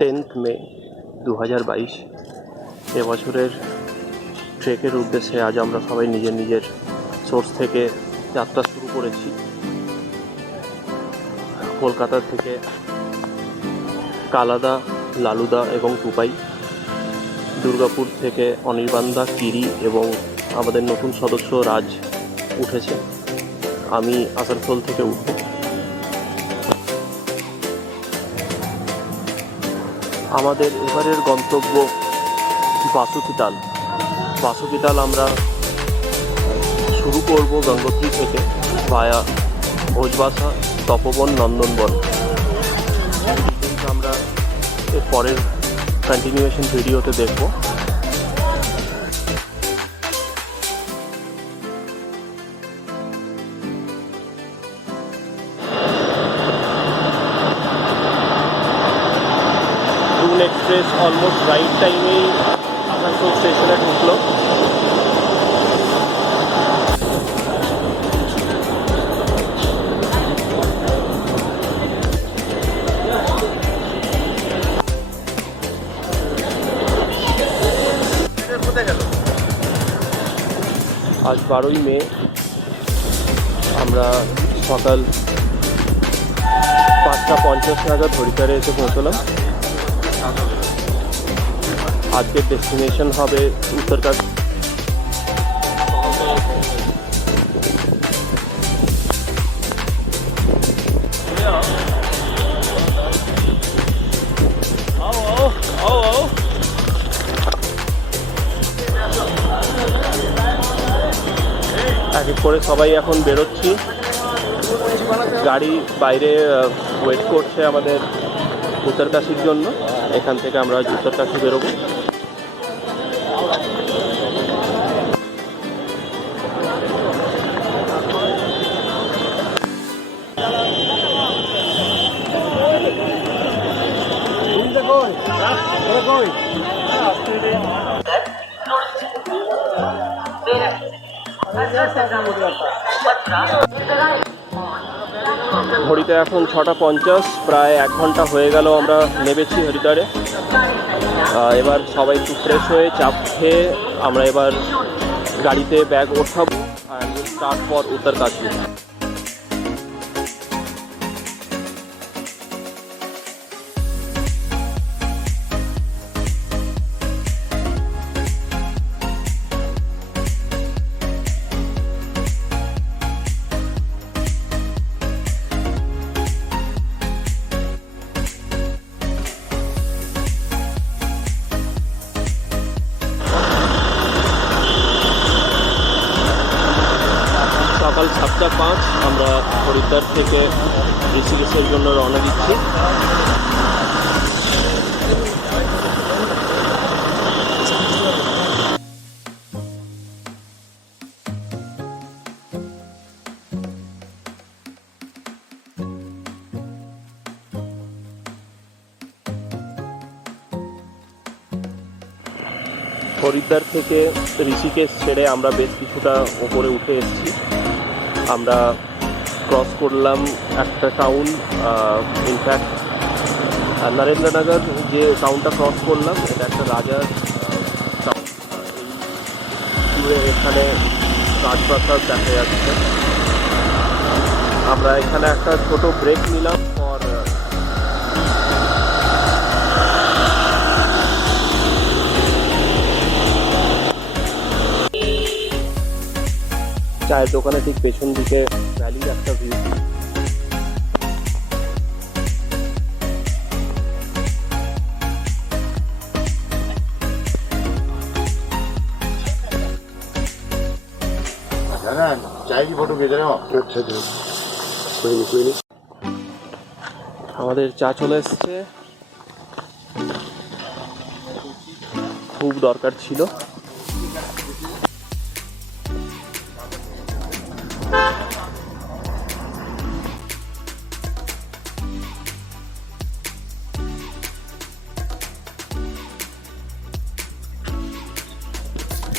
10th মে 2022 এবছরের ট্রেকের উদ্দেশ্যে আজ আমরা সবাই নিজের নিজের সোর্স থেকে যাত্রা শুরু করেছি। কলকাতা থেকে কালাদা, লালুদা এবং টুপাই, দুর্গাপুর থেকে অনির্বাণদা, কিরি এবং আমাদের নতুন সদস্য রাজ উঠেছে। আমি আসানসোল থেকে উঠব। আমাদের এবারের গন্তব্য বাসুকিতাল। আমরা শুরু করব গঙ্গোত্রী থেকে ভায়া ভোজবাসা, তপবন, নন্দনবন। আমরা এর পরের কন্টিনিউয়েশন ভিডিওতে দেখব। ডুন এক্সপ্রেস অলমোস্ট রাইট টাইমেই আসানসোল স্টেশনে ঢুকলো। আজ 12ই মে, আমরা সকাল 5:50 নাগাদ হরিদ্বারে এসে পৌঁছলাম। আজকের ডেস্টিনেশন হবে উত্তরকাশী। এক এক করে সবাই এখন বেরোচ্ছি। গাড়ি বাইরে ওয়েট করছে আমাদের উত্তরকাশীর জন্য। এখান থেকে আমরা উত্তরকাশী বেরোবো। ঘড়িতে এখন 6:50, প্রায় 1 ঘন্টা হয়ে গেল আমরা নেমেছি হরিদ্বারে। এবার সবাই একটু ফ্রেশ হয়ে চাপ খেয়ে আমরা এবার গাড়িতে ব্যাগ ওঠাবো and will start for Uttarkashi. সকাল 7:05 আমরা হরিদ্বার থেকে ঋষিকেশের জন্য রওনা দিচ্ছি। হরিদ্বার থেকে ঋষিকেশ ছেড়ে আমরা বেশ কিছুটা ওপরে উঠে এসেছি। আমরা ক্রস করলাম একটা টাউন, ইনফ্যাক্ট নরেন্দ্রনগর যে টাউনটা ক্রস করলাম এটা একটা রাজার টাউন। এখানে রাজপ্রাসাদ দেখা যাচ্ছে। আমরা এখানে একটা ছোট ব্রেক নিলাম ফর চায়ের দোকানে ঠিক পেছন দিকে ভ্যালির একটা ভিউ। আমাদের চা চলে এসছে, খুব দরকার ছিল।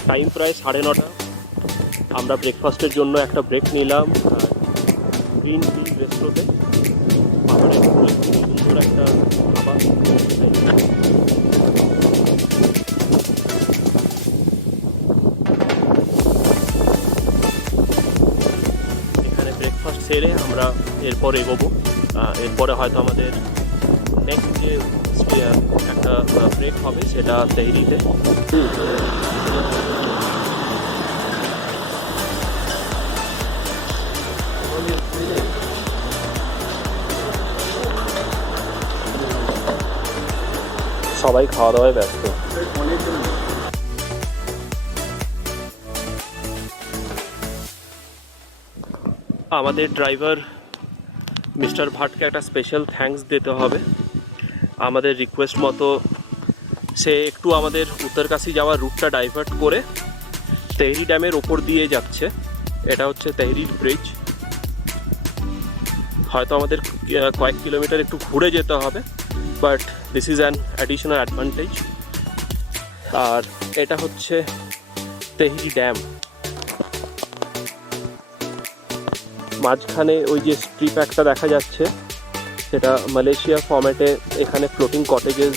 টাইম প্রায় 9:30। আমরা ব্রেকফাস্টের জন্য একটা ব্রেক নিলাম গ্রিন টি রেস্টুরেন্টে। পাহাড়ের সুন্দর একটা খাবার। এখানে ব্রেকফাস্ট সেরে আমরা এরপর এগোবো। এরপরে হয়তো আমাদের নেক্সট যে একটা ব্রেক হবে সেটা তেহরিতে। সবাই খাওয়া দাওয়ায় ব্যস্ত। আমাদের ড্রাইভার মিস্টার ভাটকে একটা স্পেশাল থ্যাঙ্কস দিতে হবে। আমাদের রিকোয়েস্ট মতো সে একটু আমাদের উত্তরকাশী যাওয়ার রুটটা ডাইভার্ট করে তেহরি ড্যামের ওপর দিয়ে যাচ্ছে। এটা হচ্ছে তেহরির ব্রিজ। হয়তো আমাদের কয়েক কিলোমিটার একটু ঘুরে যেতে হবে, but this is an additional advantage. আর এটা হচ্ছে তেহরি ড্যাম। মাঝখানে ওই যে স্ট্রিপ একটা দেখা যাচ্ছে সেটা মালয়েশিয়া ফরম্যাটে এখানে ফ্লোটিং কটেজেস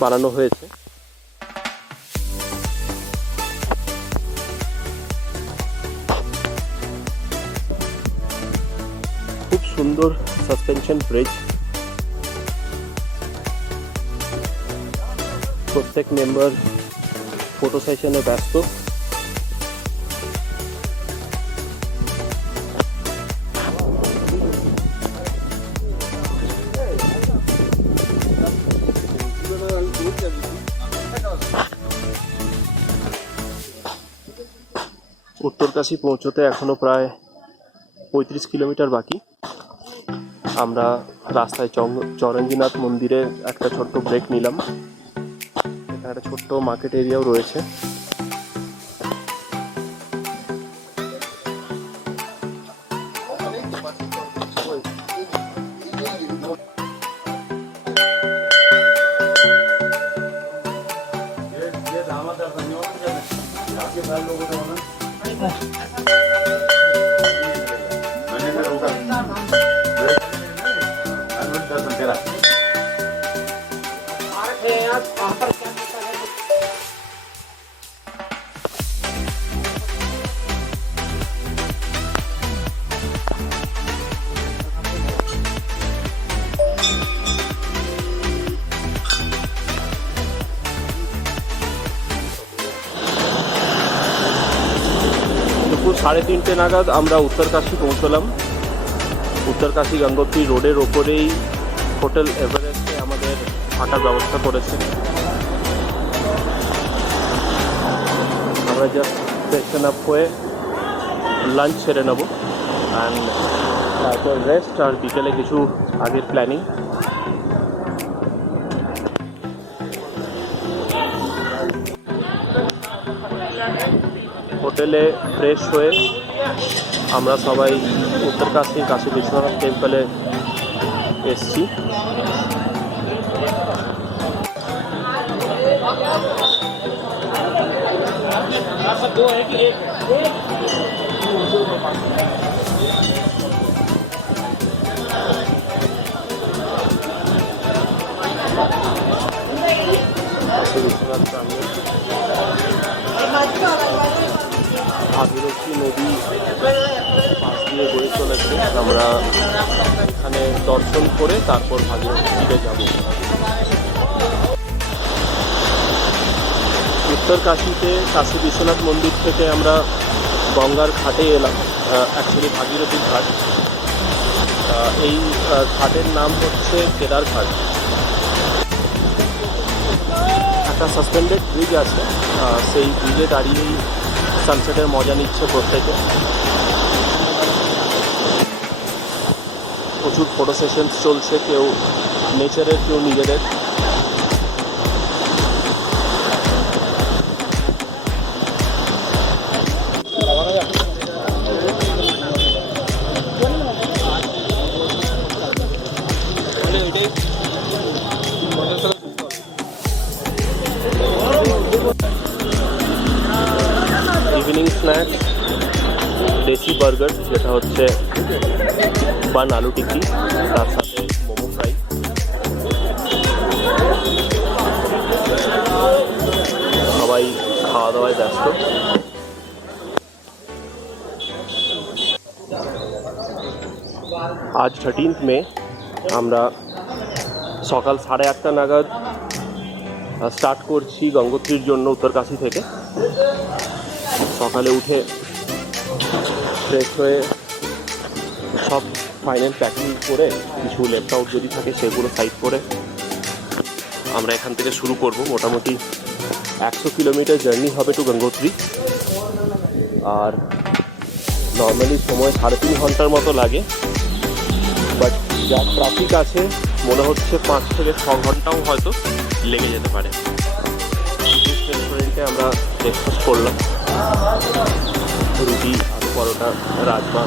বানানো হয়েছে। খুব সুন্দর সাসপেনশন ব্রিজ। প্রত্যেক মেম্বার ফটো সেশনে ব্যস্ত। উত্তরকাশী পৌঁছতে এখনো প্রায় 35 কিলোমিটার বাকি। আমরা রাস্তায় চরঞ্জিনাথ মন্দিরে একটা ছোট্ট ব্রেক নিলাম। এখানে একটা ছোট্ট মার্কেট এরিয়াও রয়েছে। দুপুর 3:30 নাগাদ আমরা উত্তরকাশী পৌঁছলাম। উত্তরকাশী গঙ্গোত্রী রোডের ওপরেই হোটেল এভারেস্টে আমাদের থাকার ব্যবস্থা করেছে। আমরা জাস্ট ফ্রেশন আপ হয়ে লাঞ্চ সেরে নেব অ্যান্ড তারপর রেস্ট, আর বিকেলে কিছু আগের প্ল্যানিং। হোটেলে ফ্রেশ হয়ে আমরা সবাই উত্তরকাশী কাশী বিশ্বনাথ টেম্পলে এসছি। ভাগীরথী নদী পাশ দিয়ে বয়ে চলেছে। আমরা এখানে দর্শন করে তারপর ভাগীরথী তীরে যাব। উত্তরকাশীতে কাশী বিশ্বনাথ মন্দির থেকে আমরা গঙ্গার ঘাটে এলাম, অ্যাকচুয়ালি ভাগীরথী ঘাট। এই ঘাটের নাম হচ্ছে কেদার ঘাট। একটা সাসপেন্ডেড ব্রিজ আছে, সেই ব্রিজে দাঁড়িয়েই সানসেটের মজা নিচ্ছে প্রত্যেকে। প্রচুর ফটো সেশনস চলছে, কেউ নেচারের, কেউ নিজেদের। ইভিনিং স্ন্যাক্স দেশি বার্গার, যেটা হচ্ছে বান আলু টিক্কি, তার সাথে মোমো ফ্রাই। আজ 13 মে আমরা সকাল 8:30 নাগাদ স্টার্ট করছি গঙ্গোত্রীর জন্য উত্তরকাশী থেকে। সকালে উঠে ফ্রেশ হয়ে সব ফাইনাল প্যাকিং করে কিছু লেফট আউট যদি থাকে সেগুলো সাইড করে আমরা এখান থেকে শুরু করব। মোটামুটি 100 কিলোমিটার জার্নি হবে টু গঙ্গোত্রী। আর নর্মালি সময় 3.5 ঘন্টার মতো লাগে, বাট যা ট্রাফিক আছে মনে হচ্ছে 5 থেকে 6 ঘন্টাও হয়তো লেগে যেতে পারে। রেস্টুরেন্টে আমরা ব্রেকফাস্ট করলাম, রুটি, আলু পরোটা, রাজমা,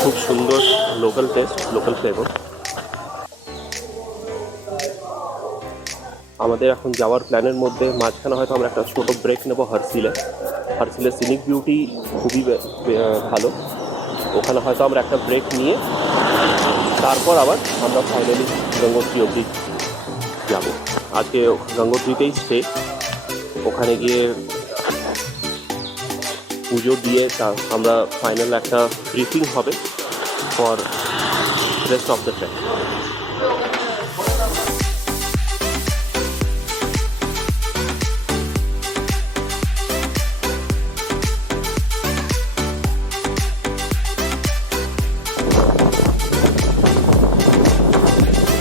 খুব সুন্দর লোকাল টেস্ট, লোকাল ফ্লেভার। আমাদের এখন যাওয়ার প্ল্যানের মধ্যে মাঝখানে হয়তো আমরা একটা ছোটো ব্রেক নেব হারসিলের সিনিক বিউটি খুবই ভালো, ওখানে হয়তো আমরা একটা ব্রেক নিয়ে তারপর আবার আমরা ফাইনালি গঙ্গোত্রী অবধি যাব। আজকে গঙ্গোত্রীতেই স্টে, ওখানে গিয়ে পুজো দিয়ে আমরা ফাইনাল একটা ব্রিফিং হবে for rest of the trek.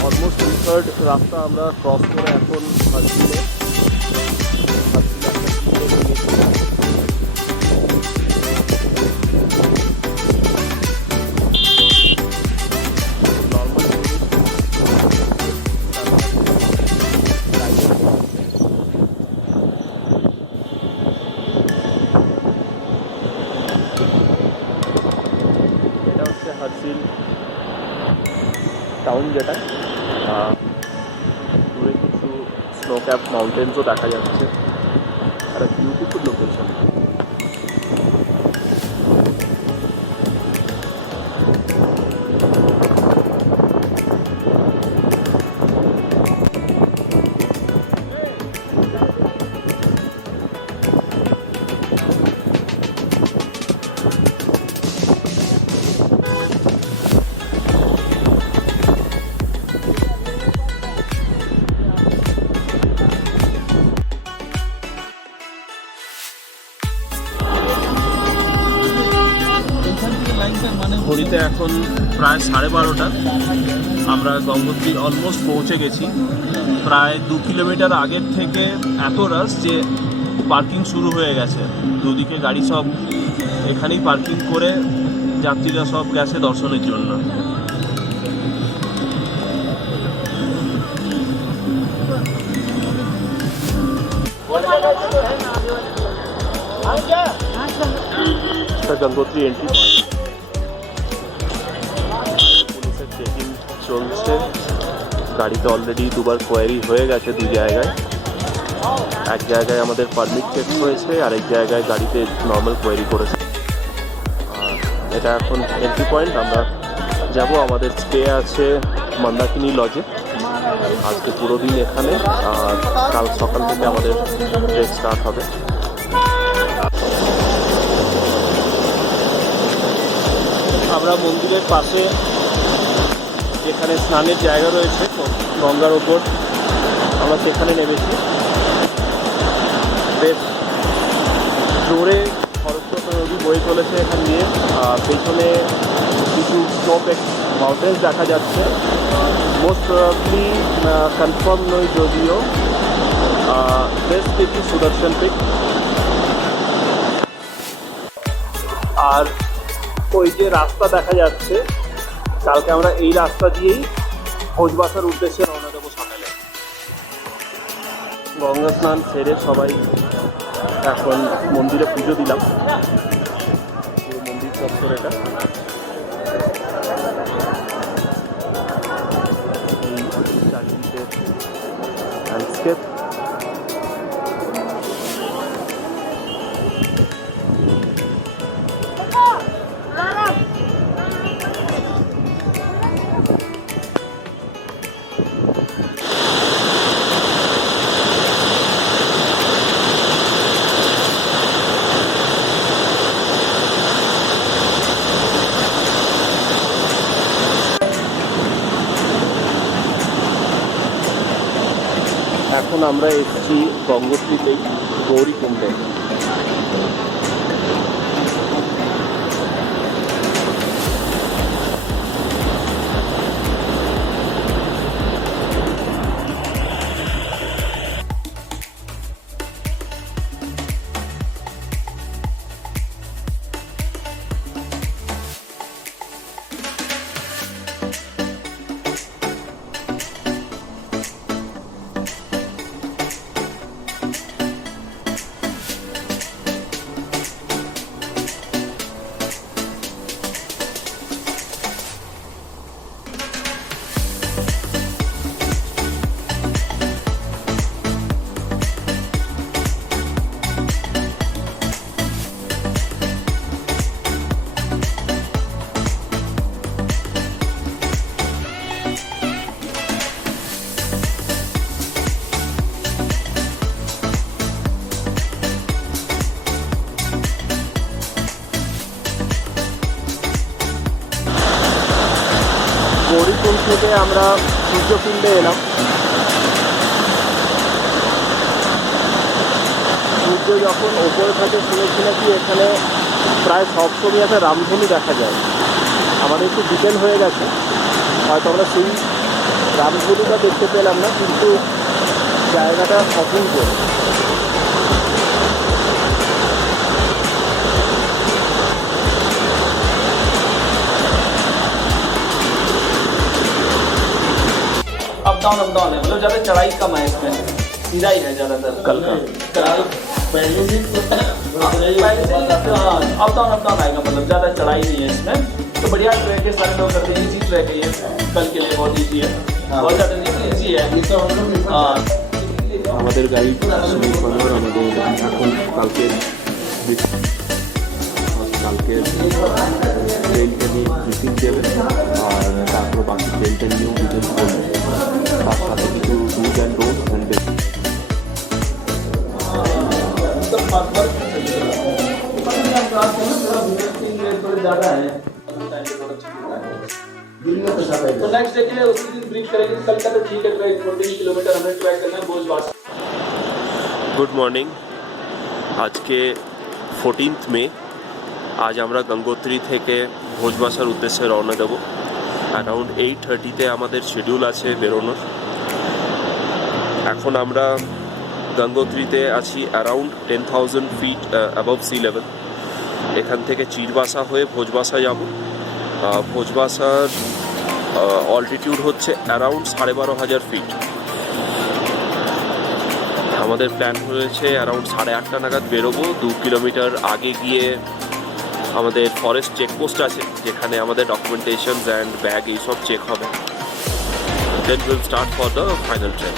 Almost 3/3 রাস্তা আমরা ক্রস করে এখন হারসিলে হারসিল টাউন, যেটা দূরে কিছু স্নো ক্যাপ মাউন্টেন্সও দেখা যাচ্ছে, আর বিউটিফুল লোকেশন। ঘড়িতে এখন প্রায় 12:30, আমরা গঙ্গোত্রী অলমোস্ট পৌঁছে গেছি। প্রায় 2 কিলোমিটার আগের থেকে এত রাশ যে পার্কিং শুরু হয়ে গেছে, দুদিকে গাড়ি সব এখানেই পার্কিং করে যাত্রীরা সব গেছে দর্শনের জন্য। গঙ্গোত্রী এন্ট্রি পুলিশের চেকিং চলছে। গাড়িতে অলরেডি 2বার কোয়ারি হয়ে গেছে 2 জায়গায়। এক জায়গায় আমাদের পারমিট চেক হয়েছে, আর এক জায়গায় গাড়িতে নর্মাল কোয়ারি করেছে। আর এটা এখন এন্ট্রি পয়েন্ট। আমরা যাব, আমাদের স্টে আছে মন্দাকিনী লজে আজকে পুরো দিন এখানে, আর কাল সকাল থেকে আমাদের ট্রেক স্টার্ট হবে। আমরা মন্দিরের পাশে যেখানে স্নানের জায়গা রয়েছে গঙ্গার ওপর, আমরা সেখানে নেমেছি। বেশ জোরে খরস্রোতা নদী বয়ে চলেছে এখান দিয়ে, পেছনে কিছু স্নোপেক মাউন্টেন্স দেখা যাচ্ছে। মোস্ট প্রবাবলি কনফার্ম নয় যদিও, বেশ কিছু সুদর্শন পিক। আর ওই যে রাস্তা দেখা যাচ্ছে, কালকে আমরা এই রাস্তা দিয়েই ভোজবাসার উদ্দেশ্যে রওনা দেবো সকালে। গঙ্গা স্নান সেরে সবাই এখন মন্দিরে পুজো দিলাম। পুরো মন্দির চত্বর এটা। চারদিকে ল্যান্ডস্কেপ। এখন আমরা এসেছি গঙ্গোত্রীতেই গৌরীকুণ্ডে। গৌরীকুণ্ড থেকে আমরা সূর্যকুণ্ডে এলাম। সূর্য যখন ওপরে থাকে শুনেছি নাকি এখানে প্রায় সবসময় একটা রামধনু দেখা যায়। আমাদের একটু বিকেল হয়ে গেছে, হয়তো আমরা সেই রামধনুটা দেখতে পেলাম না, কিন্তু জায়গাটা অপূর্ব। अप डाउन है, मतलब ज़्यादा चढ़ाई कम है इसमें, सीधा ही है ज़्यादातर। कल का पहले से हाँ अप डाउन आएगा, मतलब ज़्यादा चढ़ाई नहीं है इसमें। तो बढ़िया ट्रैक है, सारे लोग करते हैं, इजी ट्रैक है ये, कल के लिए बहुत ईजी है, बहुत ज़्यादा नहीं ईजी है। हाँ আমাদের গাইড সুনীল কন্নর আমাদের এখন কালকের ট্রেনটা নিয়ে ব্রিফিং দেবেন, আর তারপর বাকি ট্রেনটা নিয়েও ডিটেলস বলবেন, তার সাথে কিছু ডুজ অ্যান্ড ডোন্টস অ্যান্ড ज़्यादा है। तो नेक्स्ट डे के लिए उसी दिन ब्रीफ करेंगे। कल का तो ठीक है, ट्रैक 14 किलोमीटर हमें ट्रैक करना है भोजवास। Good morning. আজকে 14th মে। আজ আমরা গঙ্গোত্রী থেকে ভোজবাসার উদ্দেশ্যে রওনা দেব। অ্যারাউন্ড 8:30-তে আমাদের শিডিউল আছে বেরোনোর। এখন আমরা গঙ্গোত্রীতে আছি around 10,000 feet above sea level. এখান থেকে চিরবাসা হয়ে ভোজবাসা যাব। ভোজবাসার অল্টিটিউড হচ্ছে অ্যারাউন্ড 12,500 ফিট। আমাদের প্ল্যান হয়েছে অ্যারাউন্ড 8:30 নাগাদ বেরোবো। 2 কিলোমিটার আগে গিয়ে আমাদের ফরেস্ট চেকপোস্ট আছে, যেখানে আমাদের ডকুমেন্টেশনস অ্যান্ড ব্যাগ এইসব চেক হবে। Then will start for the final trek.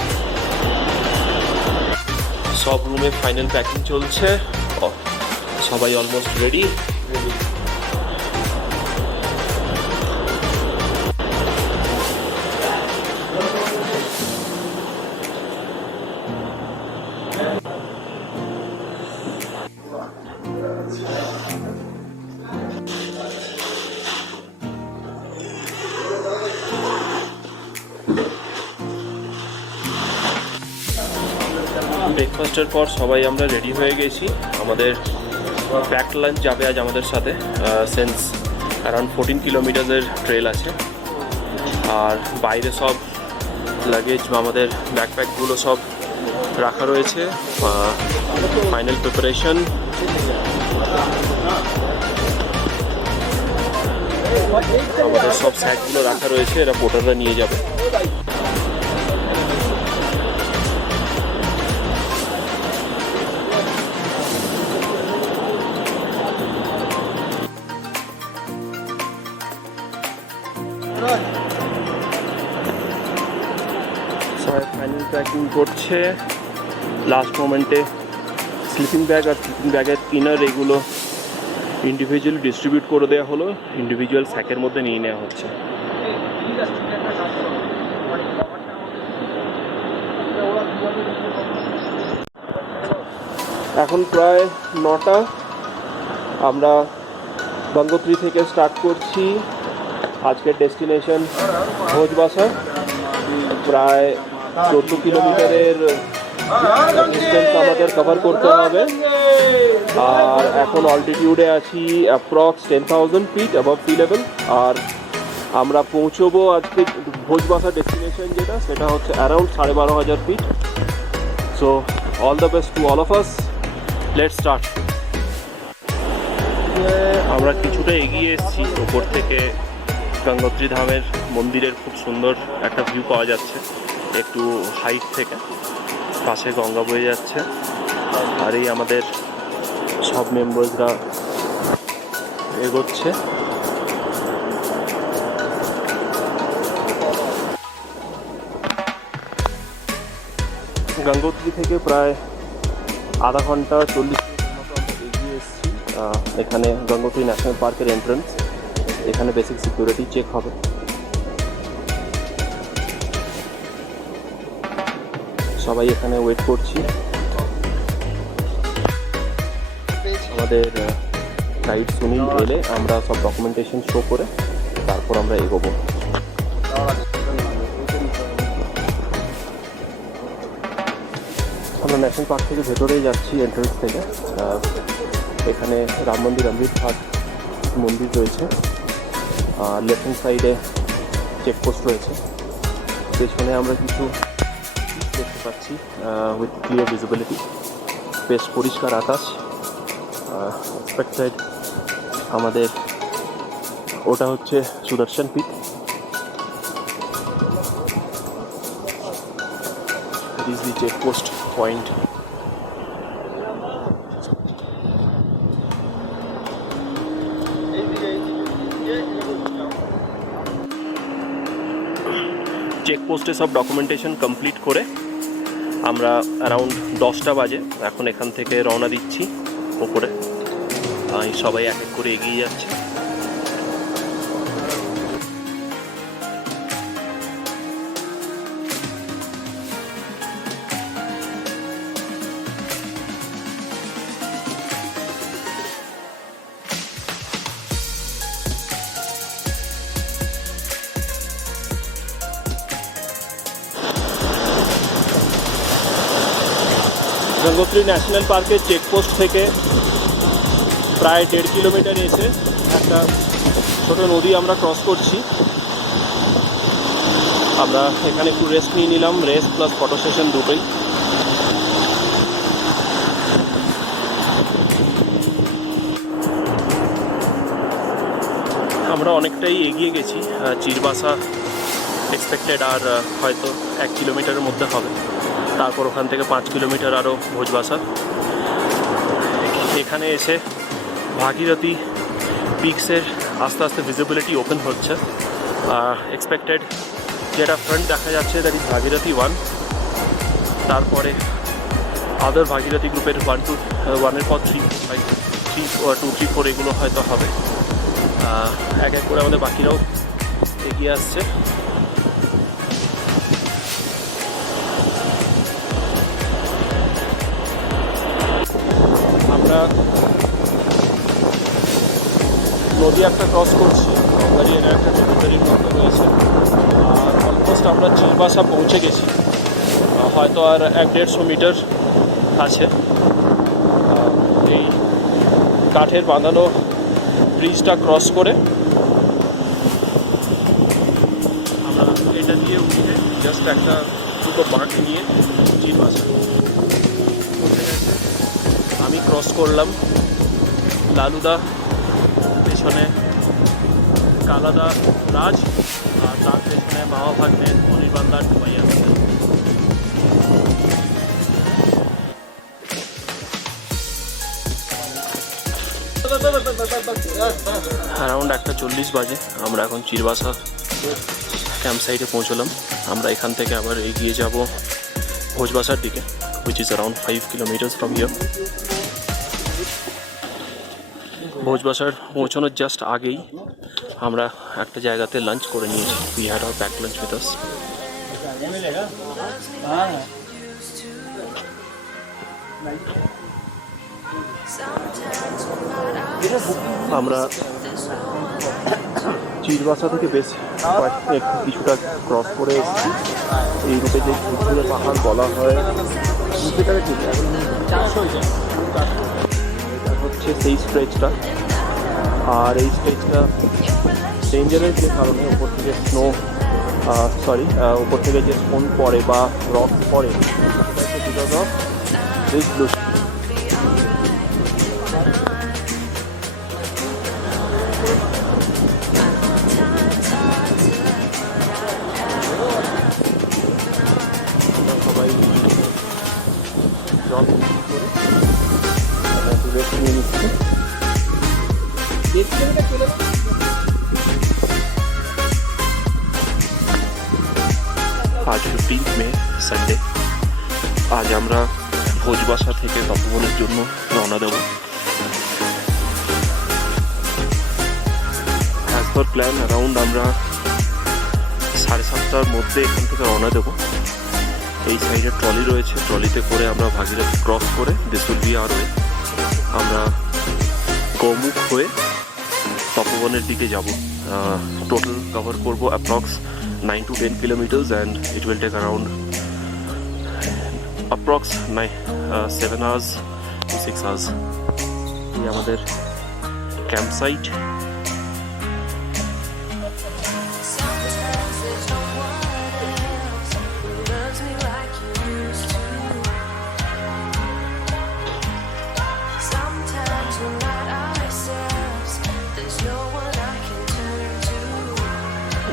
সব রুমে ফাইনাল প্যাকিং চলছে, সবাই অলমোস্ট রেডি। ব্রেকফাস্টের পর সবাই আমরা রেডি হয়ে গেছি। আমাদের প্যাক লাঞ্চ যাবে আজ আমাদের সাথে, সেন্স অ্যারাউন্ড 14 কিলোমিটারের ট্রেল আছে। আর বাইরে সব লাগেজ বা আমাদের ব্যাকপ্যাকগুলো সব রাখা রয়েছে। Final preparation. আমাদের সব স্যাকগুলো রাখা রয়েছে, এরা পোর্টাররা নিয়ে যাবে। সবাই ফাইনাল প্যাকিং করছে। লাস্ট মোমেন্টে স্লিপিং ব্যাগ আর স্লিপিং ব্যাগের ইনার এগুলো ইন্ডিভিজুয়ালি ডিস্ট্রিবিউট করে দেওয়া হলো, ইন্ডিভিজুয়াল স্যাকের মধ্যে নিয়ে নেওয়া হচ্ছে। এখন প্রায় 9টা। আমরা গঙ্গোত্রী থেকে স্টার্ট করছি। আজকের ডেস্টিনেশন ভোজবাসা। প্রায় 14 কিলোমিটারের ডিস্টেন্স আমাদের কভার করতে হবে। আর এখন অল্টিটিউডে আছি approx 10,000 feet above sea level. আর আমরা পৌঁছবো আজকে ভোজবাসা ডেস্টিনেশন যেটা, সেটা হচ্ছে around 12,500 feet. So all the best to all of us, let's start. আমরা কিছুটা এগিয়ে এসেছি, ওপর থেকে গঙ্গোত্রী ধামের মন্দিরের খুব সুন্দর একটা ভিউ পাওয়া যাচ্ছে একটু হাইট থেকে। পাশে গঙ্গা বয়ে যাচ্ছে, আর এই আমাদের সব মেম্বার্সরা এগোচ্ছে। গঙ্গোত্রী থেকে প্রায় আধা ঘন্টা 40 মিনিটের মতো আমরা এগিয়ে এসেছি। এখানে গঙ্গোত্রী ন্যাশনাল পার্কের এন্ট্রান্স, এখানে বেসিক সিকিউরিটি চেক হবে। সবাই এখানে ওয়েট করছি। আমাদের গাইড সুনীল এলে আমরা সব ডকুমেন্টেশন শো করে তারপর আমরা এগোবো। আমরা ন্যাশনাল পার্ক থেকে ভেতরেই যাচ্ছি, এন্ট্রান্স থেকে। এখানে রাম মন্দির, অমৃত ঘাট মন্দির রয়েছে। লেফট হ্যান্ড সাইডে চেকপোস্ট রয়েছে। পেছনে আমরা কিছু দেখতে পাচ্ছি উইথ ক্লিয়ার ভিজিবিলিটি, বেশ পরিষ্কার আকাশ। এক্সপেক্টেড আমাদের ওটা হচ্ছে Sudarshan peak. Is the checkpost point. চেকপোস্টে সব ডকুমেন্টেশন কমপ্লিট করে আমরা অ্যারাউন্ড 10টা বাজে এখন এখান থেকে রওনা দিচ্ছি ওপরে। সবাই এক এক করে এগিয়ে যাচ্ছে। গঙ্গোত্রী ন্যাশনাল পার্কের চেকপোস্ট থেকে প্রায় 1.5 কিলোমিটার এসে একটা ছোট নদী আমরা ক্রস করছি। আমরা এখানে একটু রেস্ট নিয়ে নিলাম, রেস্ট প্লাস ফটো সেশন দুটোই। আমরা অনেকটাই এগিয়ে গেছি। চিরবাসা এক্সপেক্টেড আর হয়তো 1 কিলোমিটারের মধ্যে হবে। তারপর ওখান থেকে 5 কিলোমিটার আরও ভোজবাসা। এখানে এসে ভাগীরথী পিকসের আস্তে আস্তে ভিজিবিলিটি ওপেন হচ্ছে। এক্সপেক্টেড যেটা ফ্রন্ট দেখা যাচ্ছে দ্যাট ইজ ভাগীরথী 1। তারপরে আদার ভাগীরথী গ্রুপের 1-1-এর পর 3, 2, 3, 4 এগুলো হয়তো হবে। এক এক করে আমাদের বাকিরাও এগিয়ে আসছে। আমরা নদী একটা ক্রস করছি, গঙ্গারিয়ার একটা ট্রিবিউটারির মতো রয়েছে। আর অলমোস্ট আমরা চিরবাসা পৌঁছে গেছি, হয়তো আর 150 মিটার আছে। এই কাঠের বাঁধানো ব্রিজটা ক্রস করে আমরা এটা দিয়ে উঠে জাস্ট একটা দুটো বাঁক নিয়ে চিরবাসা পৌঁছে গেছে। আমি ক্রস করলাম, লালুদা পেছনে, কালাদা রাজ, আর তার পেছনে মামা ভাগ্নে অনির্বাণদার ডুবাই আছে। অ্যারাউন্ড 1:40 বাজে আমরা এখন চিরবাসা ক্যাম্প সাইটে পৌঁছলাম। আমরা এখান থেকে আবার এগিয়ে যাব ভোজবাসার দিকে, which is around 5 kilometers from here. ভোজবাসার পৌঁছানোর জাস্ট আগেই আমরা একটা জায়গাতে লাঞ্চ করে নিয়েছি। We had our packed lunch with us. আমরা চিরবাসা থেকে বেশ একটু কিছুটা ক্রস করে এসেছি। এই রুটে যে ঝুরঝুরে পাহাড় বলা হয় এটা হচ্ছে সেই স্ট্রেচটা। আর এই স্ট্রেচটা ডেঞ্জারাস যে কারণে ওপর থেকে ওপর থেকে যে স্টোন পড়ে বা রক পড়ে বিকজ অফ দিস ব্লু। সবাই জল করে রেস্ট নিয়ে নিচ্ছে। আজ 15 মে সানডে। আজ আমরা ভোজবাসা থেকে তপবনের জন্য রওনা দেব। অ্যাজ পার প্ল্যান অ্যারাউন্ড আমরা 7:30টার মধ্যে এখান থেকে রওনা দেব। এই সাইডে ট্রলি রয়েছে, ট্রলিতে করে আমরা ভাগীরথী ক্রস করে this will be hour way. আমরা গৌমুখ হয়ে তপবনের দিকে যাব। টোটাল কভার করব approx 9 to 10 kilometers and it will take around approx 7 hours to 6 hours. ये আমাদের ক্যাম্প সাইট।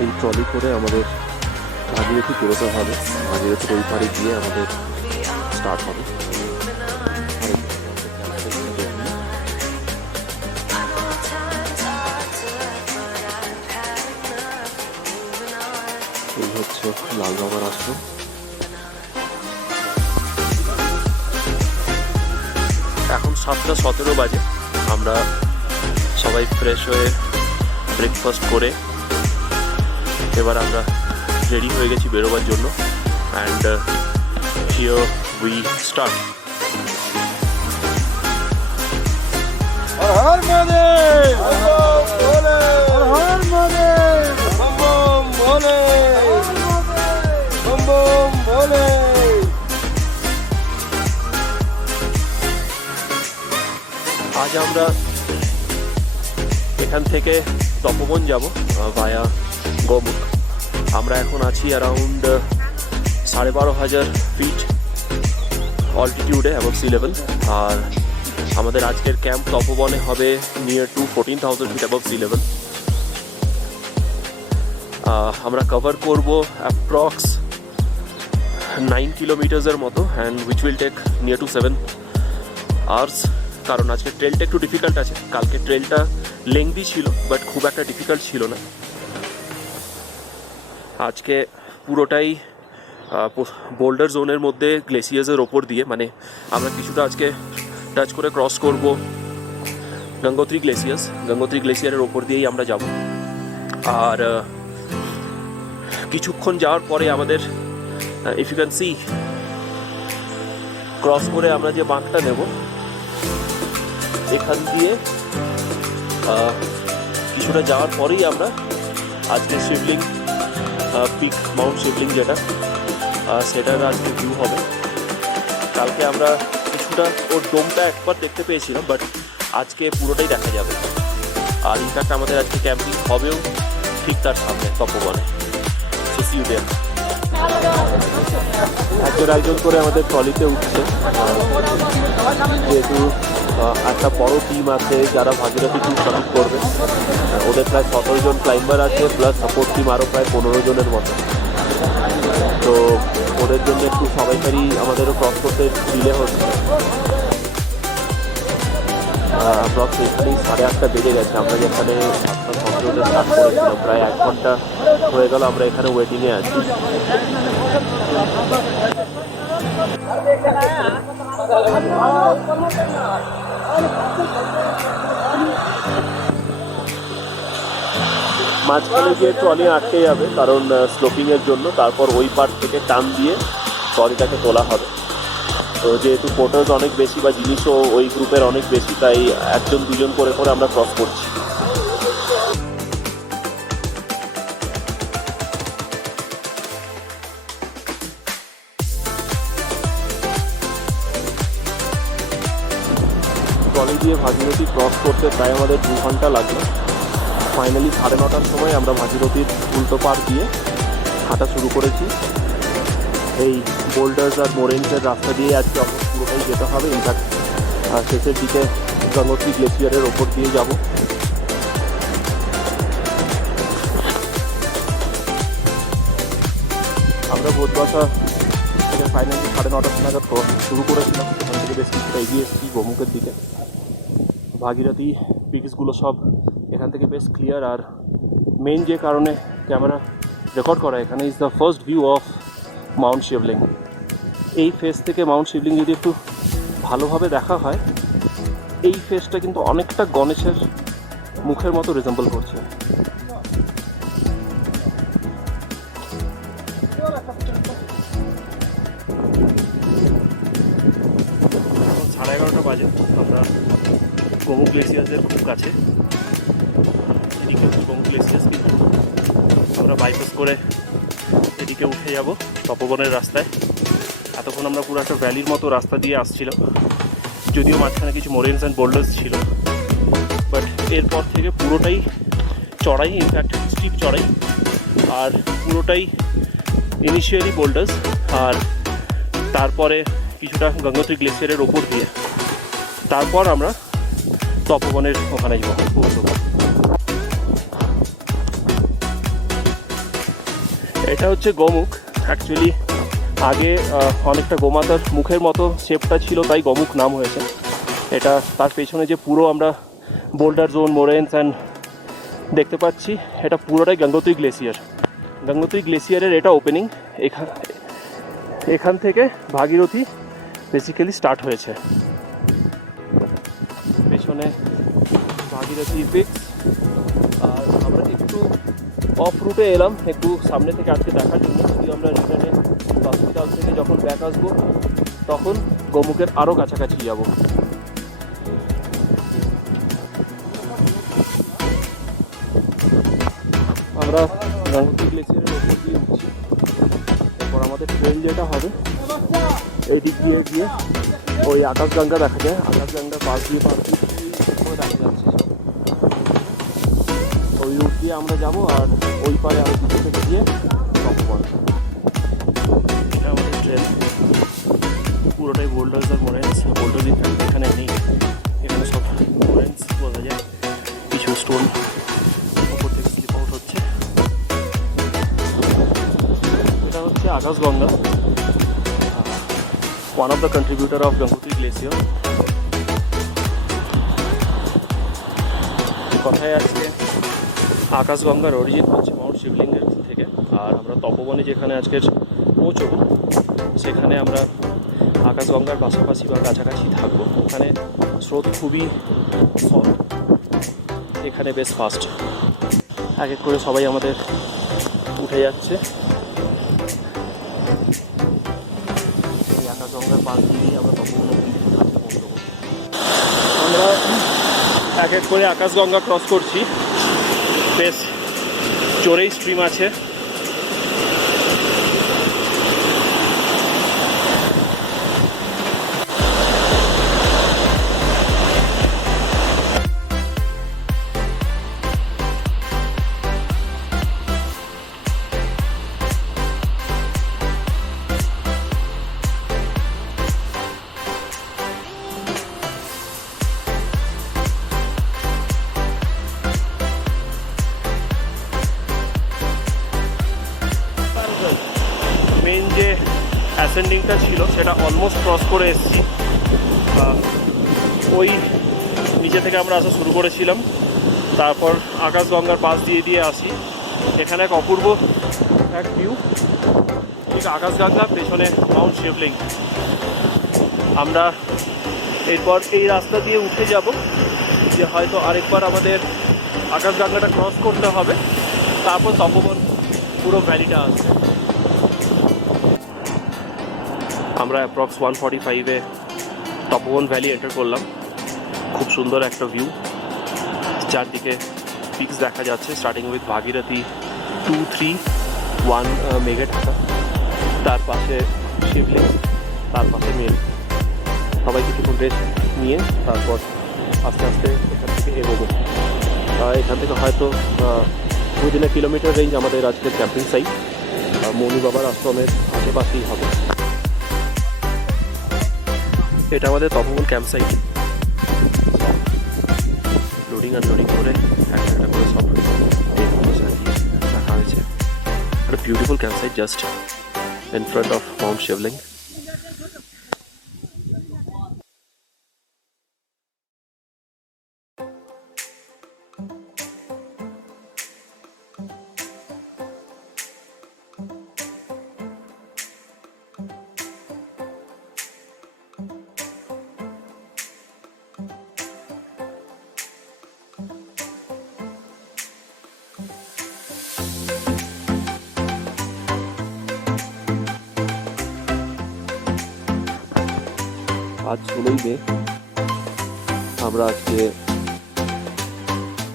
এই ট্রলি করে আমাদের ভাগীরথী বেরোতে হবে। ভাগীরথীর ওই পারে গিয়ে আমাদের স্টার্ট হবে। এই হচ্ছে লালবাবার আশ্রম। এখন 7:17 বাজে। আমরা সবাই ফ্রেশ হয়ে ব্রেকফাস্ট করে এবার আমরা রেডি হয়ে গেছি বেরোবার জন্য। And here we start. আজ আমরা এখান থেকে তপবন যাব ভায়া গৌমুখ। আমরা এখন আছি অ্যারাউন্ড 12,500 ফিট অল্টিটিউডে অ্যাবভ সি লেভেল। আর আমাদের আজকের ক্যাম্প তপবনে হবে near to 14,000 feet above sea level. আমরা কভার করব অ্যাপ্রক্স 9 কিলোমিটার্সের মতো and which will take near to 7 hours. কারণ আজকে ট্রেলটা একটু ডিফিকাল্ট আছে। কালকে ট্রেলটা লেংদি ছিল বাট খুব একটা ডিফিকাল্ট ছিল না। আজকে পুরোটাই বোল্ডার জোনের মধ্যে গ্লেসিয়ার্সের ওপর দিয়ে, মানে আমরা কিছুটা আজকে টাচ করে ক্রস করব গঙ্গোত্রী গ্লেসিয়ারের ওপর দিয়েই আমরা যাব। আর কিছুক্ষণ যাওয়ার পরে আমাদের if you can see cross করে আমরা যে বাঁকটা নেব এখান দিয়ে কিছুটা যাওয়ার পরেই আমরা আজকে শিবলিং পিক মাউন্ট শিবলিং যেটা সেটার আজকে ভিউ হবে। কালকে আমরা কিছুটা ওর ডোমটা একবার দেখতে পেয়েছিলাম বাট আজকে পুরোটাই দেখা যাবে। আর ইনফ্যাক্ট আমাদের আজকে ক্যাম্পিং হবেও ঠিক তার সামনে তপবনে। So see you there. একজন করে আমাদের ট্রলিতে উঠছে, যেহেতু একটা বড় টিম আছে যারা ভাগীরথী ট্যুর সামিট করবে। ওদের প্রায় 17 জন ক্লাইম্বার আছে, প্লাস সাপোর্ট টিম আরও প্রায় 15 জনের মতো। তো ওদের জন্য একটু সবাইকারই আমাদেরও ক্রস করতে ডিলে হচ্ছে। অ্যাপ্রক্স এখানেই 8:30 বেজে গেছে। আমরা যেখানে 7:15 স্টার্ট করেছিলাম প্রায় 1 ঘন্টা হয়ে গেল আমরা এখানে ওয়েটিংয়ে আছি। মাঝখানে গিয়ে ট্রলি আটকে যাবে কারণ স্লোপিংয়ের জন্য। তারপর ওই পার্ট থেকে টান দিয়ে ট্রলিটাকে তোলা হবে। তো যেহেতু ফোটোজ অনেক বেশি বা জিনিসও ওই গ্রুপের অনেক বেশি, তাই 1-2 জন করে আমরা ক্রস করছি। ট্রলি দিয়ে ভাগীরথী ক্রস করতে প্রায় আমাদের 2 ঘন্টা লাগলো। ফাইনালি 9:30টার সময় আমরা ভাগীরথীর উল্টো পার দিয়ে হাঁটা শুরু করেছি। এই বোল্ডার্স আর মোরেন্সের রাস্তা দিয়ে আজকে আমাদের পুরোটাই যেতে হবে। ইনফ্যাক্ট শেষের দিকে গঙ্গোত্রী গ্লেসিয়ারের ওপর দিয়ে যাব। আমরা বোধবাসা থেকে ফাইনালি 9:30 নাগাদ শুরু করেছিলাম। সেখান থেকে বেশ কিছুটা এগিয়ে এসেছি গোমুখের দিকে। ভাগীরথী পিকসগুলো সব এখান থেকে বেশ ক্লিয়ার। আর মেন যে কারণে ক্যামেরা রেকর্ড করা এখানে is the first view of mount Shivling. এই ফেস থেকে মাউন্ট শিবলিং যদি একটু ভালোভাবে দেখা হয়, এই ফেসটা কিন্তু অনেকটা গণেশের মুখের মতো রিজেম্বল করছে। 11:30 বাজে। আমরা গোমুখ গ্লেসিয়ার্সের খুব কাছে। এদিকে গোমুখ গ্লেসিয়ার্স, কিন্তু আমরা বাইপাস করে এদিকে উঠে যাব তপবনের রাস্তায়। এতক্ষণ আমরা পুরো একটা ভ্যালির মতো রাস্তা দিয়ে আসছিলাম, যদিও মাঝখানে কিছু মোরেন্স অ্যান্ড বোল্ডার্স ছিল। বাট এরপর থেকে পুরোটাই চড়াই, ইনফ্যাক্ট স্টিপ চড়াই, আর পুরোটাই ইনিশিয়ালি বোল্ডার্স, আর তারপরে কিছুটা গঙ্গোত্রী গ্লেসিয়ারের ওপর দিয়ে তারপর আমরা তপবনের ওখানে যাব পৌঁছব। এটা হচ্ছে গোমুখ। অ্যাকচুয়ালি আগে অনেকটা গোমাতার মুখের মতো শেপটা ছিল, তাই গোমুখ নাম হয়েছে। এটা তার পেছনে যে পুরো আমরা বোল্ডার জোন, মোরেন্স অ্যান্ড দেখতে পাচ্ছি, এটা পুরোটাই গঙ্গোত্রী গ্লেসিয়ার। গঙ্গোত্রী গ্লেসিয়ারের এটা ওপেনিং। এখান থেকে ভাগীরথী বেসিক্যালি স্টার্ট হয়েছে। পেছনে ভাগীরথী পিকস। আর আমরা একটু অফ রুটে এলাম, একটু সামনে থেকে আজকে দেখার জন্য। যদি আমরা রিটার্নে হসপিটাল থেকে যখন ব্যাক আসবো, তখন গোমুখের আরও কাছাকাছি যাব। আমরা গঙ্গোত্রী গ্লেসিয়ারের ওপর দিয়ে উঠছি। এরপর আমাদের ট্রেন যেটা হবে, এই দিক দিয়ে গিয়ে ওই আকাশগঙ্গা দেখা যায়। আকাশগঙ্গার পাশ দিয়ে দেখা যাচ্ছে সব। ওই রুট দিয়ে আমরা যাব, আর ওই পারে আরও দিকে থেকে গিয়ে তপবন। এটা আমাদের ট্রেন। পুরোটাই বোল্ডার্স আর মোরেন্স। বোল্ডার এখানে নেই, এখানে সব মোরেন্স বলা যায়। কিছু স্টোন ওপর থেকে স্লিপ আউট হচ্ছে। এটা হচ্ছে আকাশগঙ্গা, one of the contributor of Gangotri Glacier. কথায় আজকে আকাশগঙ্গার অরিজিন হচ্ছে মাউন্ট শিবলিঙ্গের থেকে। আর আমরা তপবনে যেখানে আজকে পৌঁছবো, সেখানে আমরা আকাশগঙ্গার পাশাপাশি বা কাছাকাছি থাকবো। ওখানে স্রোত খুবই সফট, এখানে বেশ ফাস্ট। এক এক করে সবাই আমাদের উঠে যাচ্ছে। আকাশগঙ্গার পাশ দিয়ে আমরা তপবনের কাছে পৌঁছবো। আমরা এক এক করে আকাশগঙ্গা ক্রস করছি। বেশ জোরেই স্ট্রিম আছে। মেন যে অ্যাসেন্ডিংটা ছিল সেটা অলমোস্ট ক্রস করে এসেছি। ওই নিচে থেকে আমরা আসা শুরু করেছিলাম, তারপর আকাশগঙ্গার পাশ দিয়ে দিয়ে আসি। এখানে এক অপূর্ব এক ভিউ, ঠিক আকাশগঙ্গা, পেছনে মাউন্ট শিবলিং। আমরা এরপর এই রাস্তা দিয়ে উঠে যাব, যে হয়তো আরেকবার আমাদের আকাশগঙ্গাটা ক্রস করতে হবে, তারপর তপবন পুরো ভ্যালিটা আসবে। আমরা অ্যাপ্রক্স 145-এ তপবন ভ্যালি এন্টার করলাম। খুব সুন্দর একটা ভিউ, চারদিকে পিকস দেখা যাচ্ছে, স্টার্টিং উইথ ভাগীরথী 2, 3, 1 মেঘাঢাকা, তার পাশে শিবলিং, তার পাশে মেল। সবাই কিছুক্ষণ রেস্ট নিয়ে তারপর আস্তে আস্তে এখান থেকে এগোবো। এখান থেকে হয়তো 2-3 কিলোমিটার রেঞ্জ আমাদের আজকের ক্যাম্পিং সাইট মৌনি বাবার আশ্রমের আশেপাশেই হবে। এটা আমাদের Tapovan camp site. Loading unloading করে একটা একটা করে সব রাখা হয়েছে। একটা beautiful camp site just in front of mount Shivling. আজ 16ই মে। আমরা আজকে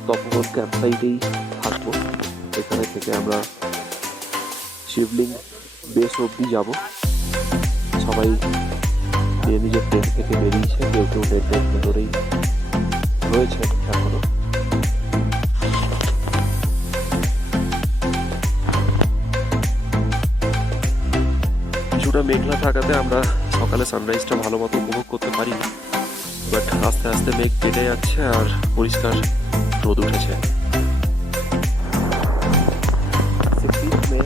তপবন ক্যাম্প সাইটেই থাকবো। এখানে থেকে আমরা শিবলিং বেস অবধি যাব। সবাই নিজের টেন্ট থেকে বেরিয়েছে, কেউ কেউ টেন্টের ভেতরেই রয়েছে এখনো। কিছুটা মেঘলা থাকাতে আমরা সকালে সানরাইজটা ভালো মতো উপভোগ করতে পারিনি, বাট আস্তে আস্তে মেঘ কেটে যাচ্ছে আর পরিষ্কার রোদ উঠেছে। 16 মে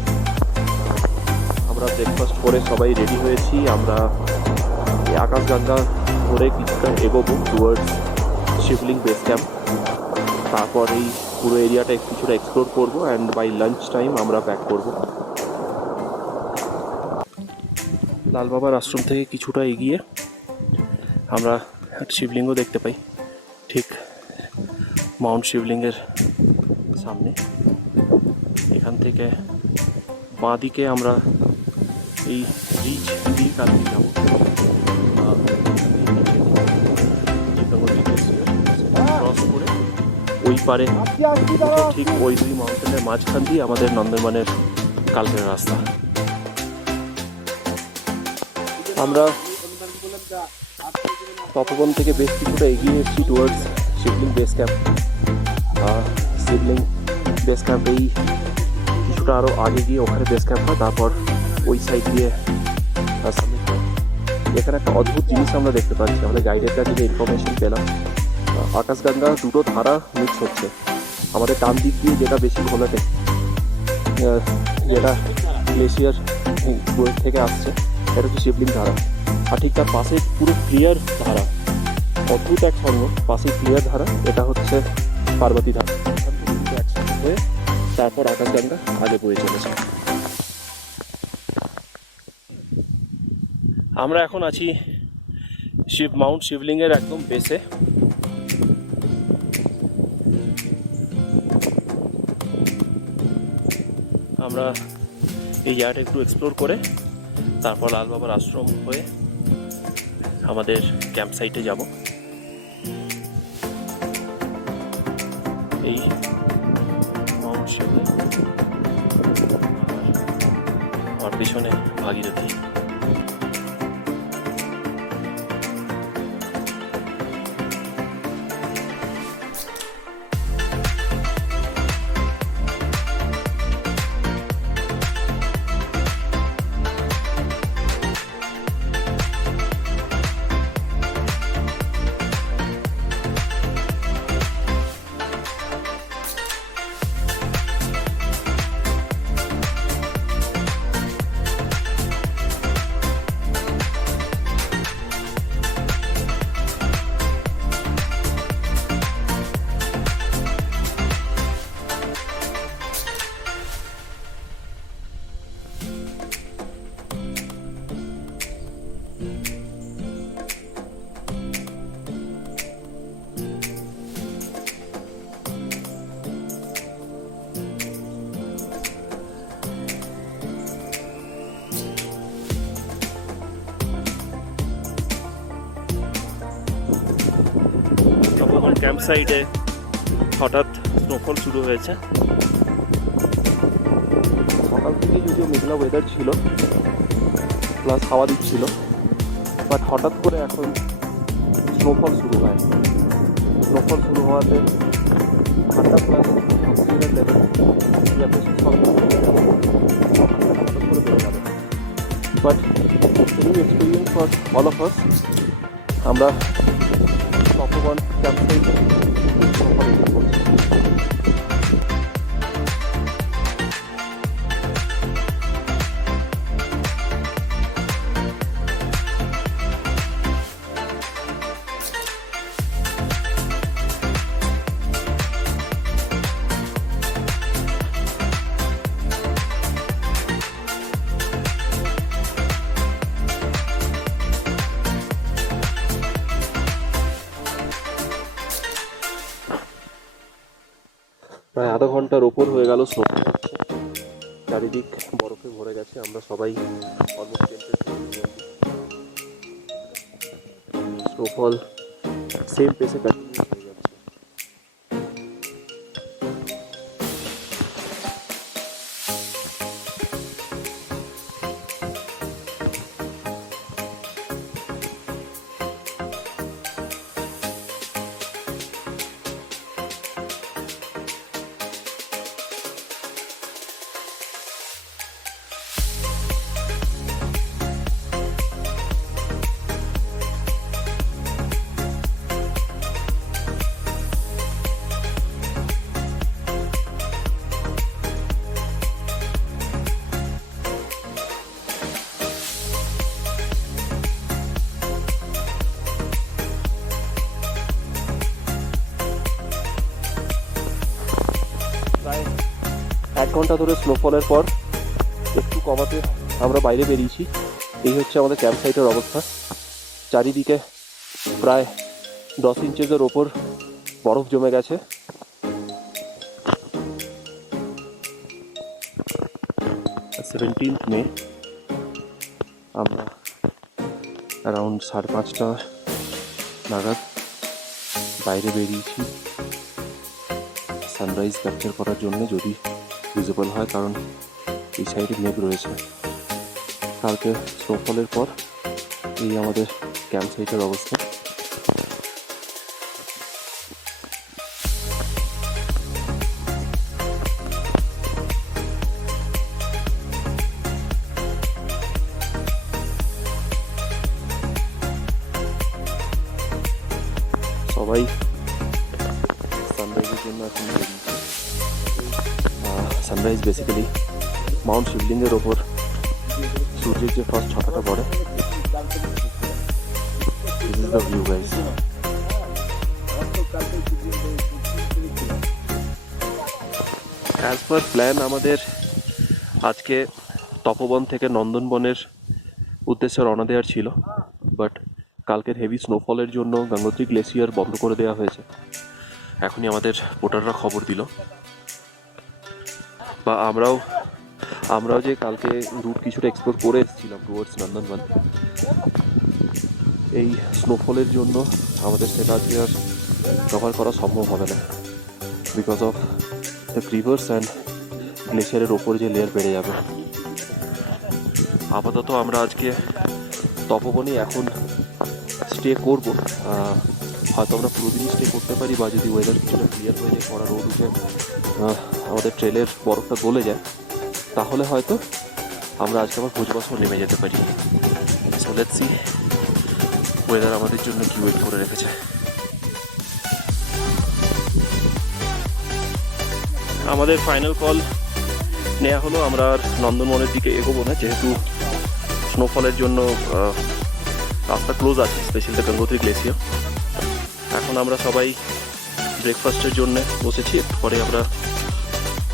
আমরা ব্রেকফাস্ট করে সবাই রেডি হয়েছি। আমরা এই আকাশগঙ্গা ধরে কিছুটা এগোবো টুয়ার্ডস শিবলিং বেস ক্যাম্প। তারপর এই পুরো এরিয়াটা কিছুটা এক্সপ্লোর করবো অ্যান্ড বাই লাঞ্চ টাইম আমরা ব্যাক করবো। লাল বাবার আশ্রম থেকে কিছুটা এগিয়ে আমরা একটা শিবলিঙ্গ দেখতে পাই, ঠিক মাউন্ট শিবলিঙ্গের সামনে। এখান থেকে বাঁ দিকে আমরা এই ব্রিজ দিয়ে কালকে যাবো। ক্রস করে ওই পারে ঠিক ওই দুই মাউন্টেনের মাঝখান দিয়ে আমাদের নন্দনবনের কালকের রাস্তা। আমরা তপবন থেকে বেশ কিছুটা এগিয়ে এসেছি towards Shivling base camp. Shivling base ক্যাম্পেই কিছুটা আরও আগে গিয়ে ওখানে বেস ক্যাম্প হয়, তারপর ওই সাইড দিয়ে সাবমিট হয়। এখানে একটা অদ্ভুত জিনিস আমরা দেখতে পাচ্ছি। আমাদের গাইডের কাছে যে ইনফরমেশন পেলাম, আকাশগঙ্গা দুটো ধারা মিক্স হচ্ছে। আমাদের ডান দিক দিয়ে যেটা বেশি ঘোলাটে, যেটা গ্লেশিয়ার থেকে আসছে, এটা হচ্ছে শিবলিং ধারা। আর ঠিক তার পাশে পুরো ক্লিয়ার ধারা, অদ্ভুত এক সঙ্গ, পাশে ক্লিয়ার ধারা, এটা হচ্ছে পার্বতী ধারা। একসঙ্গে হয়ে তারপর আকাশগঙ্গা আগে বয়ে চলেছে। আমরা এখন আছি মাউন্ট শিবলিংয়ের একদম বেসে। আমরা এই জায়গাটা একটু এক্সপ্লোর করে তারপর লাল বাবার আশ্রম হয়ে আমাদের ক্যাম্প সাইটে যাব। এই মাউন্ট শিবলিং, আর পিছনে ভাগীরথী। ক্যাম্প সাইটে হঠাৎ স্নোফল শুরু হয়েছে। সকাল থেকে যদিও মেঘলা ওয়েদার ছিল, প্লাস হাওয়া দিচ্ছিল, বাট হঠাৎ করে এখন স্নোফল শুরু হয়। স্নোফল শুরু হওয়াতে ঠান্ডা প্লাস অক্সিজেনের level but new experience for all of আস। আমরা তপবন ক্যাম্পে প্রায় আধা ঘন্টার ওপর হয়ে গেল স্নো, চারিদিক বরফে ভরে গেছে। আমরা সবাই অলমোস্ট স্নোফল সেম পেসে কন্টিনিউ হয়ে যাচ্ছে। প্রায় 1 ঘন্টা ধরে স্নোফলের পর একটু কমাতে আমরা বাইরে বেরিয়েছি। এই হচ্ছে আমাদের ক্যাম্প সাইটের অবস্থা। চারিদিকে প্রায় 10 ইঞ্চের ওপর বরফ জমে গেছে। মে আমরা অ্যারাউন্ড 5:30 নাগাদ বাইরে বেরিয়েছি সানরাইজ ক্যাপচার করার জন্য, যদি ভিজিবল হয়, কারণ এই সাইডে মেঘ রয়েছে। কালকে স্নোফলের পর এই আমাদের ক্যাম্প সাইটের অবস্থা। সবাই সানরাইজের জন্য এখন বেরিয়েছে। সানরাইজ বেসিক্যালি মাউন্ট শিবলিঙ্গের ওপর সূর্যের যে ফার্স্ট ছটাটা পড়ে। This is the view guys. As per plan আমাদের আজকে তপবন থেকে নন্দনবনের উদ্দেশ্যে রওনা দেওয়ার ছিল, বাট কালকের হেভি স্নোফলের জন্য গঙ্গোত্রী গ্লেসিয়ার বন্ধ করে দেওয়া হয়েছে। এখনই আমাদের পোর্টাররা খবর দিল, বা আমরাও যে কালকে রুট কিছুটা এক্সপ্লোর করে এসেছিলাম টুয়ার্ডস নন্দনবন, এই স্নোফলের জন্য আমাদের সেটা আজকে আর কভার করা সম্ভব হবে না, because of the rivers and গ্লেসিয়ারের ওপর যে লেয়ার বেড়ে যাবে। আপাতত আমরা আজকে তপবনে এখন স্টে করব। হয়তো আমরা পুরোদিনই স্টে করতে পারি, বা যদি ওয়েদার কিছুটা ক্লিয়ার হয়ে যায়, পড়া রোদ উঠে আমাদের ট্রেলের বরফটা গলে যায়, তাহলে হয়তো আমরা আজকে আবার ভোজবাসও নেমে যেতে পারি। সো লেটস সি ওয়েদার আমাদের জন্য কি ওয়েট করে রেখেছে। আমাদের ফাইনাল কল নেওয়া হলো, আমরা আর নন্দনবনের দিকে এগোবো না, যেহেতু স্নোফলের জন্য রাস্তা ক্লোজ আছে, স্পেশালি গঙ্গোত্রী গ্লেসিয়ার। এখন আমরা সবাই ব্রেকফাস্টের জন্য বসেছি, পরে আমরা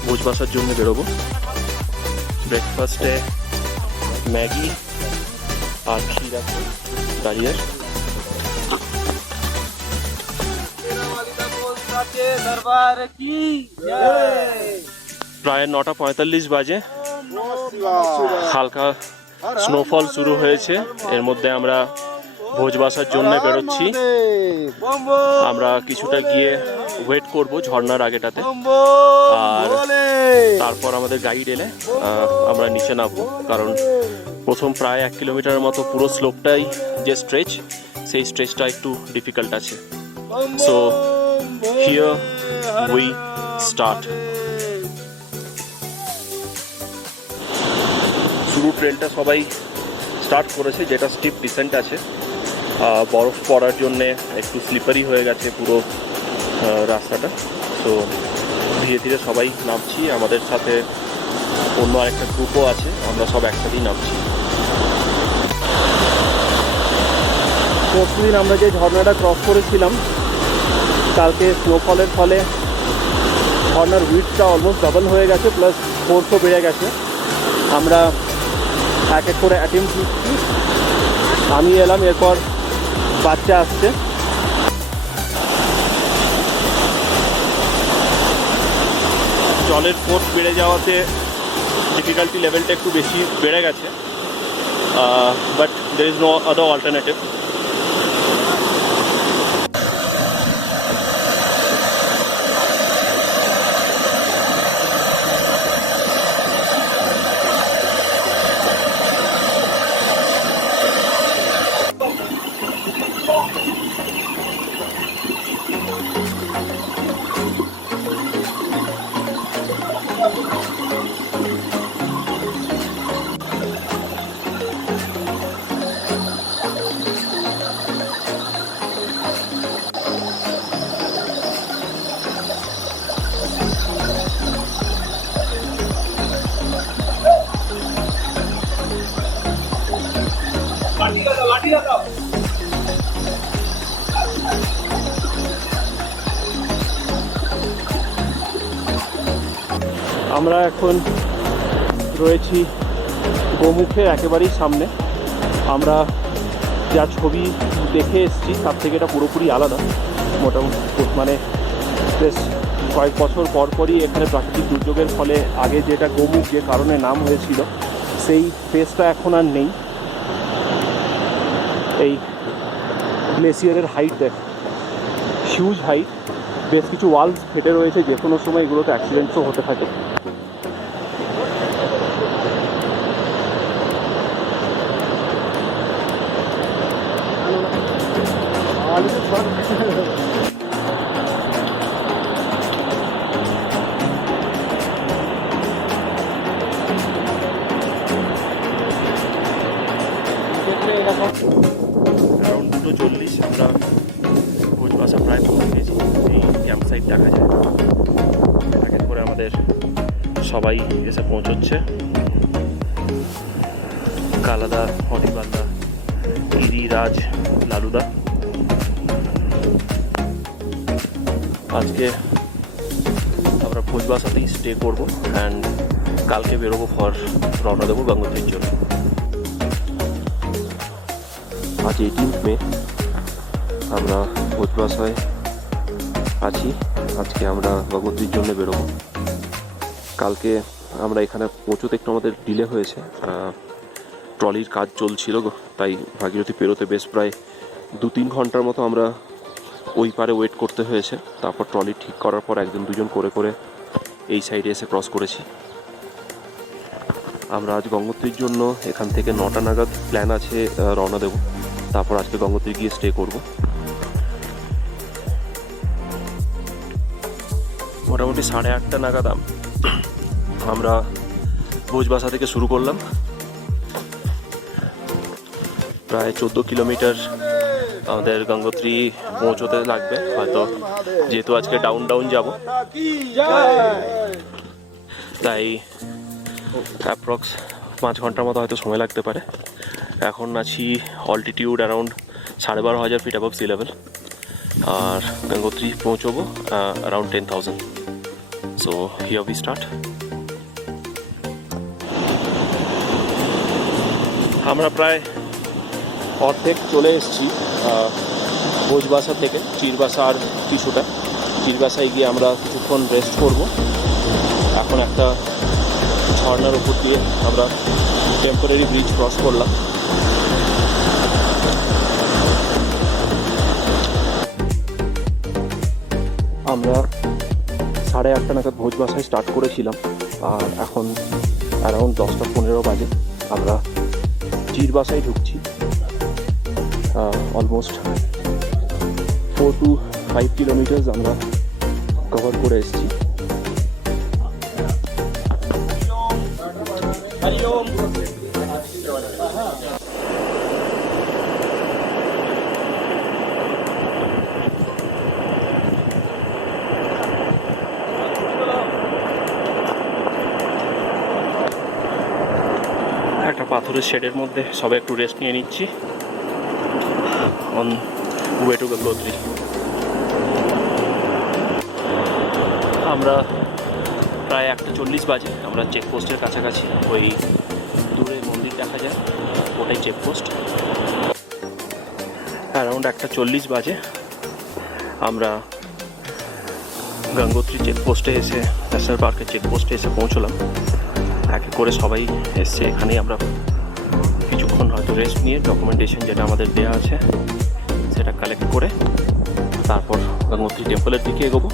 ভোজবাসার জন্য বেরোবো। ব্রেকফাস্টে ম্যাগি আর ক্ষীর আছে দাঁড়িয়ে। প্রায় 9:45 বাজে, হালকা স্নোফল শুরু হয়েছে। এর মধ্যে আমরা ভোজবাসার জন্য বেরোচ্ছি। আমরা কিছুটা গিয়ে ওয়েট করব ঝর্ণার আগেটাতে, আর তারপর আমাদের গাইড এলে আমরা নিচে নামবো, কারণ প্রথম প্রায় 1 কিলোমিটারের মতো পুরো স্লোপটাই যে স্ট্রেচ, সেই স্ট্রেচটা একটু ডিফিকাল্ট আছে। So Here we start. শুরু ট্রেনটা সবাই স্টার্ট করেছে, যেটা স্টিপ ডিসেন্ট আছে। বরফ পড়ার জন্যে একটু স্লিপারি হয়ে গেছে পুরো রাস্তাটা। তো ধীরে ধীরে সবাই নামছি, আমাদের সাথে অন্য আরেকটা গ্রুপও আছে, আমরা সব একসাথেই নামছি। পরশুদিন আমরা যে ঝর্ণাটা ক্রস করেছিলাম, কালকে স্নোফলের ফলে ঝর্ণার উইডটা অলমোস্ট ডাবল হয়ে গেছে, প্লাস ফোর্সও বেড়ে গেছে। আমরা এক এক করে অ্যাটেম্প নিচ্ছি। আমি এলাম, এরপর বাচ্চা আসছে। জলের ফোর্স বেড়ে যাওয়াতে ডিফিকাল্টি লেভেলটা একটু বেশি বেড়ে গেছে, but there is no other alternative. আমরা এখন রয়েছি গোমুখের একেবারেই সামনে। আমরা যা ছবি দেখে এসেছি তার থেকে এটা পুরোপুরি আলাদা। মোটামুটি মানে বেশ কয়েক বছর পরপরই এখানে প্রাকৃতিক দুর্যোগের ফলে আগে যেটা গোমুখ যে কারণে নাম হয়েছিল, সেই ফেসটা এখন আর নেই। এই গ্লেসিয়ারের হাইট দেখ, হিউজ হাইট, বেশ কিছু ওয়ালস ফেটে রয়েছে, যে কোনো সময় এগুলোতে অ্যাক্সিডেন্টসও হতে থাকে। অ্যারাউন্ড 2:40 আমরা ভোজবাসা প্রায় পৌঁছে গেছি। এই ক্যাম্প সাইট দেখা যায়, একে করে আমাদের সবাই এসে পৌঁছচ্ছে। কালাদা, হরিবালদা, গিরিরাজ, লালুদা। আজকে আমরা ভোজবাসাতেই স্টে করবো অ্যান্ড কালকে বেরোবো ফর রওনা দেবো গঙ্গোত্রীর জন্য। আজ 18 মে, আমরা ভোজবাসায় আছি। আজকে আমরা গঙ্গোত্রীর জন্য বেরোবো। কালকে আমরা এখানে পৌঁছতে একটু আমাদের ডিলে হয়েছে, ট্রলির কাজ চলছিল, তাই ভাগীরথী পেরোতে বেশ প্রায় 2-3 ঘন্টার মতো আমরা ওই পারে ওয়েট করতে হয়েছে। তারপর ট্রলি ঠিক করার পর একজন দুজন করে করে এই সাইডে এসে ক্রস করেছি। আমরা আজ গঙ্গোত্রীর জন্য এখান থেকে 9টা নাগাদ প্ল্যান আছে রওনা দেব। তারপর আজকে গঙ্গোত্রী গিয়ে স্টে করব। মোটামুটি 8:30 নাগাদ আমরা ভোজবাসা থেকে শুরু করলাম। প্রায় 14 কিলোমিটার আমাদের গঙ্গোত্রী পৌঁছতে লাগবে হয়তো, যেহেতু আজকে ডাউন যাব, তাই অ্যাপ্রক্স 5 ঘন্টার মতো হয়তো সময় লাগতে পারে। এখন আছি altitude around 12,500 feet above sea level, আর গঙ্গোত্রী পৌঁছবো around 10,000। So here we start. আমরা প্রায় অর্ধেক চলে এসেছি ভোজবাসা থেকে। চিরবাসা আর কিছুটা, চিরবাসায় গিয়ে আমরা কিছুক্ষণ রেস্ট করব। এখন একটা ঝর্ণার উপর দিয়ে আমরা টেম্পোরারি ব্রিজ ক্রস করলাম। আমরা 8:30 নাগাদ ভোজবাসায় স্টার্ট করেছিলাম, আর এখন অ্যারাউন্ড 10টা 15 বাজে। আমরা চিরবাসায় ঢুকছি। অলমোস্ট 4 to 5 কিলোমিটার্স আমরা কভার করে এসেছি। একটা পাথরের শেডের মধ্যে সবাই একটু রেস্ট নিয়ে নিচ্ছি অন ওয়ে টু গঙ্গোত্রী। আমরা প্রায় 1:40 বাজে, আমরা চেকপোস্টের কাছাকাছি। ওই দূরে মন্দির দেখা যায়, ওটাই চেকপোস্ট। অ্যারাউন্ড 1:40 বাজে আমরা গঙ্গোত্রী চেকপোস্টে এসে, ন্যাশনাল পার্কের চেকপোস্টে এসে পৌঁছলাম। এক এক করে সবাই এসছে, এখানেই আমরা কিছুক্ষণ হয়তো রেস্ট নিয়ে ডকুমেন্টেশন যেটা আমাদের দেওয়া আছে সেটা কালেক্ট করে তারপর গঙ্গোত্রী টেম্পলের দিকে এগোবো,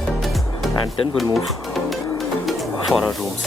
and then will move for our rooms.